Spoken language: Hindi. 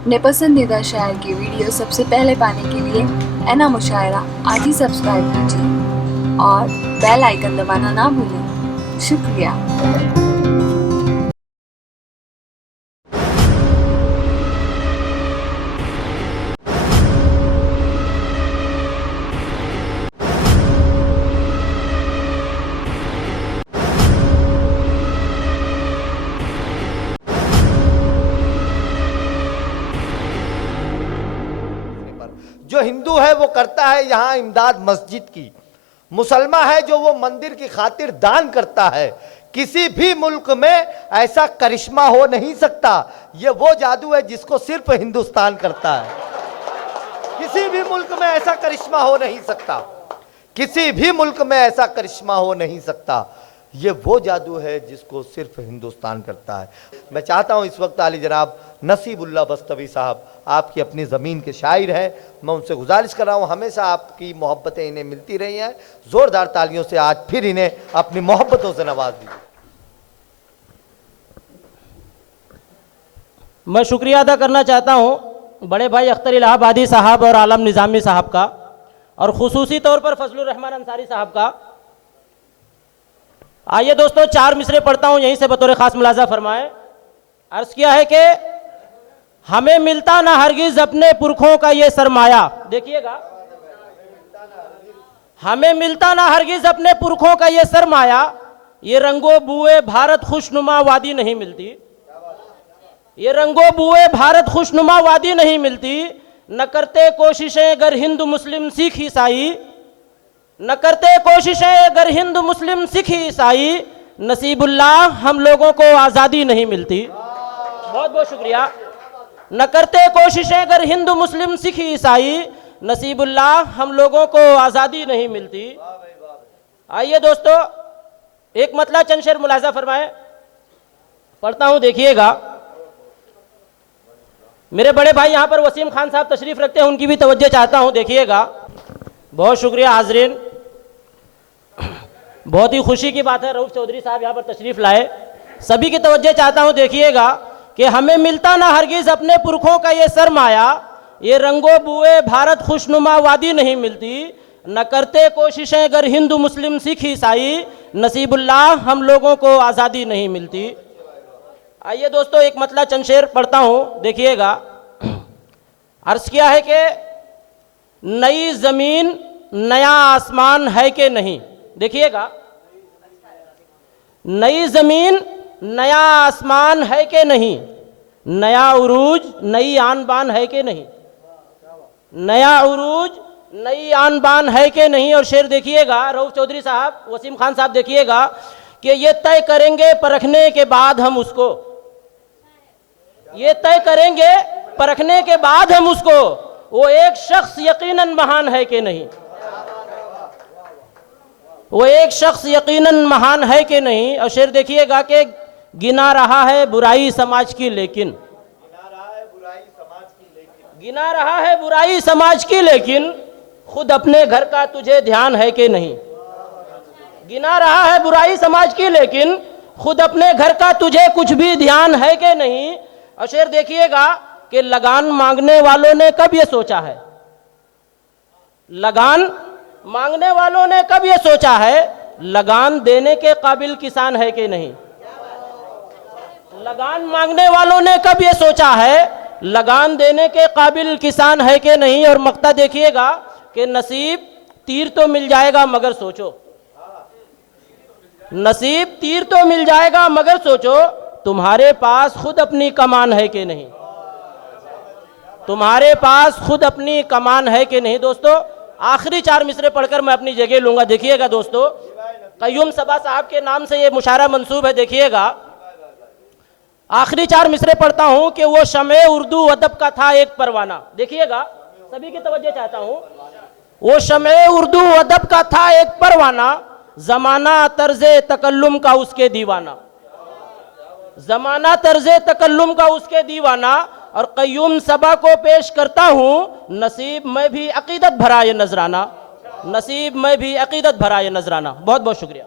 अपने पसंदीदा शायर की वीडियो सबसे पहले पाने के लिए एना मुशायरा आज ही सब्सक्राइब कीजिए और बेल आइकन दबाना ना भूलें। शुक्रिया। जो हिंदू है वो करता है यहाँ इमदाद मस्जिद की, मुसलमान है जो वो मंदिर की खातिर दान करता है। किसी भी मुल्क में ऐसा करिश्मा हो नहीं सकता। ये वो जादू है जिसको सिर्फ हिंदुस्तान करता है। किसी भी मुल्क में ऐसा करिश्मा हो नहीं सकता। किसी भी मुल्क में ऐसा करिश्मा हो नहीं सकता। ये वो जादू है जिसको सिर्फ हिंदुस्तान करता है। मैं चाहता हूं इस वक्त आली जनाब नसीबुल्लाह बस्तवी साहब आपकी अपनी ज़मीन के शायर हैं, मैं उनसे गुजारिश कर रहा हूं हमेशा आपकी मोहब्बतें इन्हें मिलती रही हैं। ज़ोरदार तालियों से आज फिर इन्हें अपनी मोहब्बतों से नवाज दीजिए। मैं शुक्रिया अदा करना चाहता हूं बड़े भाई अख्तर इलाहाबादी साहब और आलम निज़ामी साहब का, और ख़ुसूसी तौर पर फजलुर रहमान अंसारी साहब का। आइए दोस्तों, 4 मिसरे पढ़ता हूं, यहीं से बतौर ख़ास मुलाजा फरमाएं। अर्ज़ किया है कि हमें मिलता ना हरगिज़ अपने पुरखों का ये सरमाया। देखिएगा, हमें मिलता ना हरगिज़ अपने पुरखों का ये सरमाया, ये रंगो बुए भारत खुशनुमा वादी नहीं मिलती। ये रंगो बुए भारत खुशनुमा वादी नहीं मिलती। न करते कोशिशें अगर हिंदू मुस्लिम सिख ईसाई, न करते कोशिशें अगर हिंदू मुस्लिम सिख ईसाई, नसीबुल्लाह हम लोगों को आज़ादी नहीं मिलती। बहुत बहुत शुक्रिया। न करते कोशिशें अगर हिंदू मुस्लिम सिख ईसाई, नसीबुल्लाह हम लोगों को आज़ादी नहीं मिलती। आइए दोस्तों, एक मतला चंद शेर मुलाजा फरमाए, पढ़ता हूं, देखिएगा। मेरे बड़े भाई यहाँ पर वसीम खान साहब तशरीफ़ रखते हैं, उनकी भी तवज्जो चाहता हूँ, देखिएगा। बहुत शुक्रिया हाजरीन, बहुत ही खुशी की बात है रऊफ चौधरी साहब यहाँ पर तशरीफ़ लाए। सभी की तवज्जो चाहता हूँ, देखिएगा कि हमें मिलता ना हरगिज़ अपने पुरखों का ये सरमाया, ये रंगो बुए भारत खुशनुमा वादी नहीं मिलती। न करते कोशिशें अगर हिंदू मुस्लिम सिख ईसाई, नसीबुल्लाह हम लोगों को आज़ादी नहीं मिलती। आइए दोस्तों, एक मतला चंद शेर पढ़ता हूँ, देखिएगा। अर्ज़ किया है कि नई ज़मीन नया आसमान है कि नहीं। देखिएगा, नई ज़मीन नया आसमान है कि नहीं, नया उरूज नई आन बान है कि नहीं, नया उरूज नई आन बान है कि नहीं। और शेर देखिएगा, रऊफ चौधरी साहब, वसीम खान साहब, देखिएगा कि ये तय करेंगे परखने के बाद हम उसको, ये तय करेंगे परखने के बाद हम उसको, वो एक शख्स यकीनन महान है कि नहीं, वो एक शख्स यकीनन महान है कि नहीं। और शेर देखिएगा कि गिना रहा है बुराई समाज की लेकिन, गिना रहा है बुराई समाज की लेकिन, खुद अपने घर का तुझे ध्यान है कि नहीं। गिना रहा है बुराई समाज की लेकिन, खुद अपने घर का तुझे कुछ भी ध्यान है कि नहीं। और शेर देखिएगा कि लगान मांगने वालों ने कब ये सोचा है, लगान मांगने वालों ने कब ये सोचा है, लगान देने के काबिल किसान है कि नहीं। लगान मांगने वालों ने कब ये सोचा है, लगान देने के काबिल किसान है कि नहीं। और मक्ता देखिएगा कि नसीब तीर तो मिल जाएगा मगर सोचो, नसीब तीर तो मिल जाएगा मगर सोचो, तुम्हारे पास खुद अपनी कमान है कि नहीं, तुम्हारे पास खुद अपनी कमान है कि नहीं। दोस्तों, आखिरी 4 मिसरे पढ़कर मैं अपनी जगह लूंगा। देखिएगा दोस्तों, कय्यूम सबा साहब के नाम से ये मुशायरा मंसूब है। देखिएगा, आखिरी 4 मिसरे पढ़ता हूं कि वो शमे उर्दू अदब का था एक परवाना। देखिएगा, सभी की तवज्जो चाहता हूं। वो शमे उर्दू अदब का था एक परवाना, जमाना तर्जे तकल्लुम का उसके दीवाना, जमाना तर्जे तकल्लुम का उसके दीवाना। और कय्यूम सबा को पेश करता हूं, नसीब में भी अकीदत भरा ये नजराना, नसीब में भी अकीदत भरा ये नजराना। बहुत बहुत शुक्रिया।